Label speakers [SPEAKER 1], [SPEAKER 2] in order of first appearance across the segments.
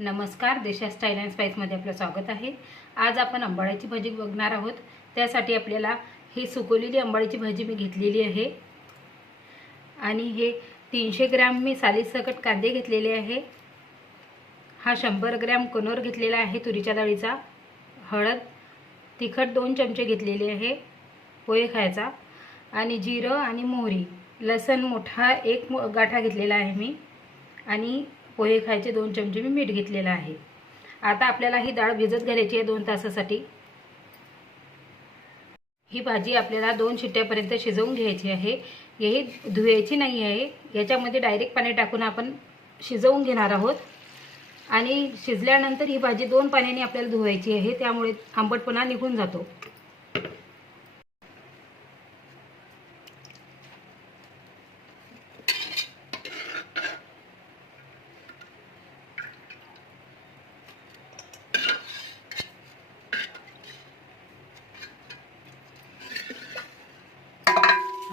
[SPEAKER 1] नमस्कार देशा style and स्पाईसमध्ये आपलं स्वागत आहे. आज आपण अंबाळ्याची भाजी बघणार आहोत. त्यासाठी आपल्याला ही सुकवलेली आंबाड्याची भाजी मी घेतलेली आहे. आणि हे तीनशे ग्रॅम मी सालीसकट कांदे घेतलेले आहे. हा शंभर ग्रॅम कनोर घेतलेला आहे तुरीच्या डाळीचा. हळद तिखट दोन चमचे घेतलेले आहे पोहे खायचा. आणि जिरं आणि मोहरी लसण मोठा एक गाठा घेतलेला आहे मी. आणि पोहे खायचे दोन चमचे मी मीठ घेतलेलं आहे. आता आपल्याला ही डाळ भिजत घालायची आहे दोन तासासाठी. ही भाजी आपल्याला दोन शिट्ट्यापर्यंत शिजवून घ्यायची आहे. ही धुवायची नाही आहे. याच्यामध्ये डायरेक्ट पाणी टाकून आपण शिजवून घेणार आहोत. आणि शिजल्यानंतर ही भाजी दोन पाण्याने आपल्याला धुवायची आहे. त्यामुळे आंबटपणा निघून जातो.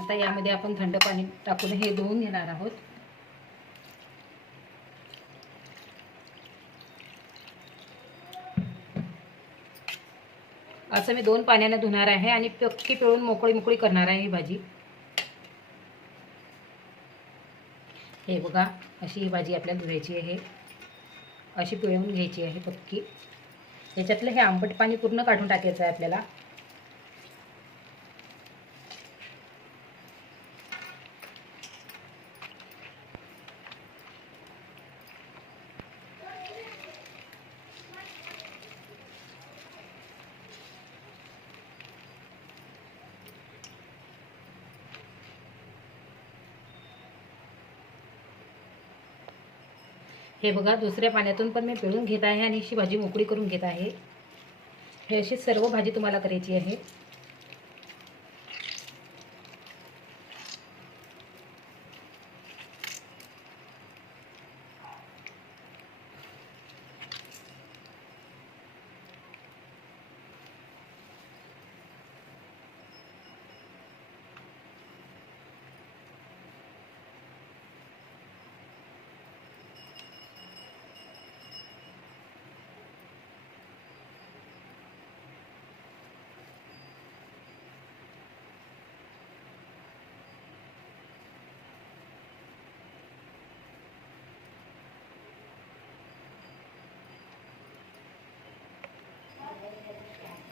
[SPEAKER 1] आता यामध्ये आपण थंड पाणी टाकून हे धुवून घेणार आहोत. असं मी दोन पाण्याने धुणार आहे आणि पक्की पिळून मोकळी मोकळी करणार आहे ही भाजी. हे बघा अशी ही भाजी आपल्याला धुवायची आहे. अशी पिळवून घ्यायची आहे पक्की. याच्यातलं हे आंबट पाणी पूर्ण काढून टाकायचं आहे आपल्याला. हे बघा दुसऱ्या पाण्यातून पण मी पिळून घेत आहे आणि अशी भाजी मोकळी करून घेत आहे. हे अशी सर्व भाजी तुम्हाला करायची आहे.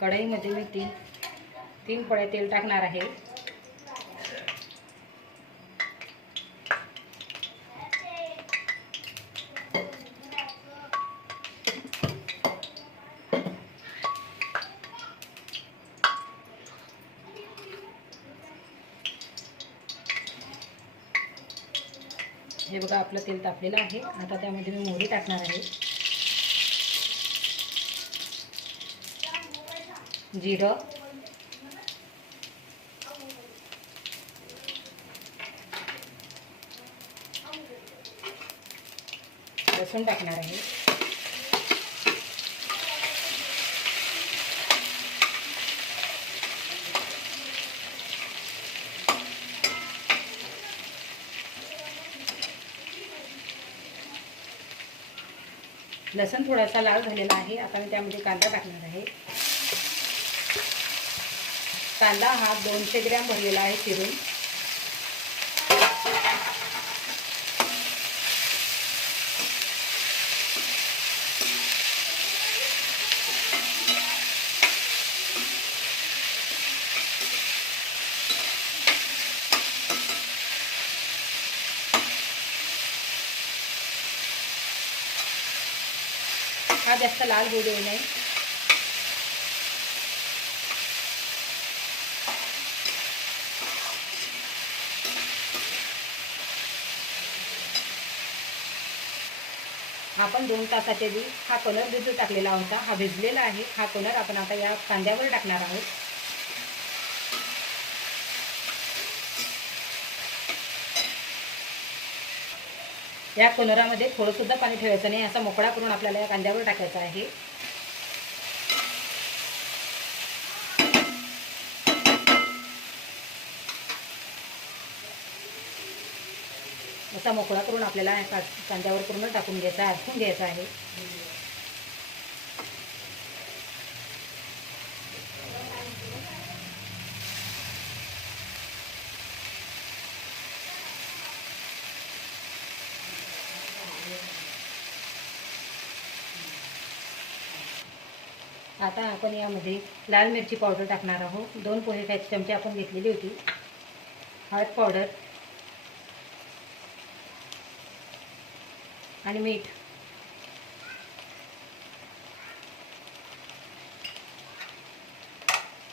[SPEAKER 1] कढईमध्ये मी तीन तीन पळ्या तेल टाकणार आहे. हे बघा आपलं तेल तापलेलं आहे. आता त्यामध्ये मी मोहरी टाकणार आहे. जिरं. लसूण टाकणार आहे. लसण थोडासा लाल झालेला आहे. आता मी त्यामध्ये कांदा टाकणार आहे. कांदा हा दोनशे ग्रॅम भरलेला आहे चिरून. हा जास्त लाल होऊ देऊ नये. आपण दोन तासाच्या आधी हा कलर भिजू टाकलेला होता हा भिजलेला आहे हा कलर आपण आता या कांद्यावर टाकणार आहोत. या कलरामध्ये थोडंसुद्धा पाणी ठेवायचं नाही असा मोकळा करून आपल्याला या कांद्यावर टाकायचा आहे. असा मोकळा करून आपल्याला कांद्यावर पूर्ण टाकून घ्यायचा आटून घ्यायचा आहे. आता आपण यामध्ये लाल मिरची पावडर टाकणार आहोत. दोन पोहे खायचे चमचे आपण घेतलेली होती. हळद पावडर आणि मीठ.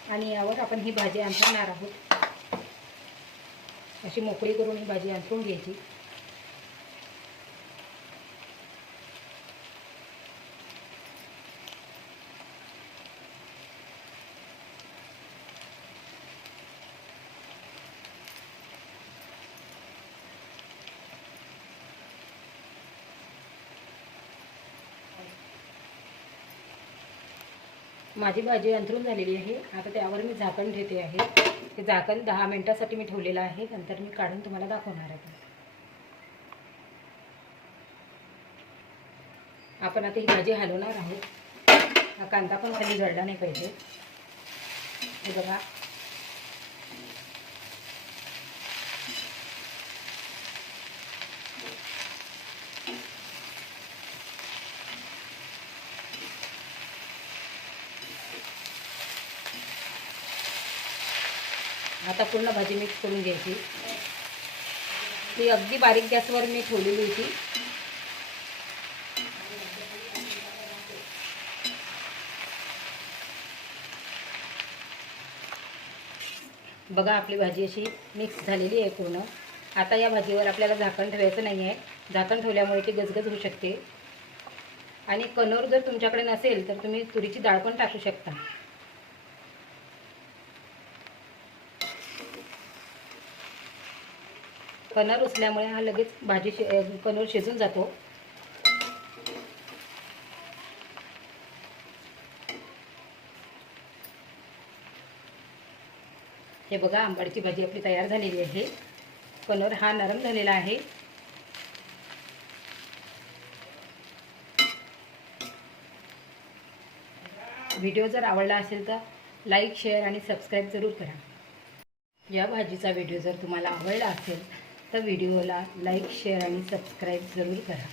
[SPEAKER 1] आणि यावर आपण ही भाजी अंथरणार आहोत. अशी मोकळी करून ही भाजी अंथरून घ्यायची. माझी भाजी अंथरून झालेली आहे. आता त्यावर मी झाकण ठेवते आहे. ते झाकण दहा मिनटासाठी मी ठेवलेलं आहे. नंतर मी काढून तुम्हाला दाखवणार आहे. आपण आता ही भाजी हलवणार आहोत. हा कांदा पण खाली जळला नाही पाहिजे. हे बघा. आता पूर्ण भाजी मिक्स करून घ्यायची. ती अगदी बारीक गॅसवर मी ठेवलेली होती. बघा आपली भाजी अशी मिक्स झालेली आहे पूर्ण. आता या भाजीवर आपल्याला झाकण ठेवायचं नाही आहे. झाकण ठेवल्यामुळे ती गजगज होऊ शकते. आणि कणोर जर तुमच्याकडे नसेल तर तुम्ही तुरीची डाळ पण टाकू शकता. कणर उचल्यामुळे हा लगेच भाजी शि शिजून जातो. हे बघा आंबाडीची भाजी आपली तयार झालेली आहे. कणर हा नरम झालेला आहे. व्हिडिओ जर आवडला असेल तर लाईक शेअर आणि सबस्क्राईब जरूर करा. या भाजीचा व्हिडिओ जर तुम्हाला आवडला असेल तर व्हिडिओला लाईक शेअर आणि सबस्क्राईब जरूर करा.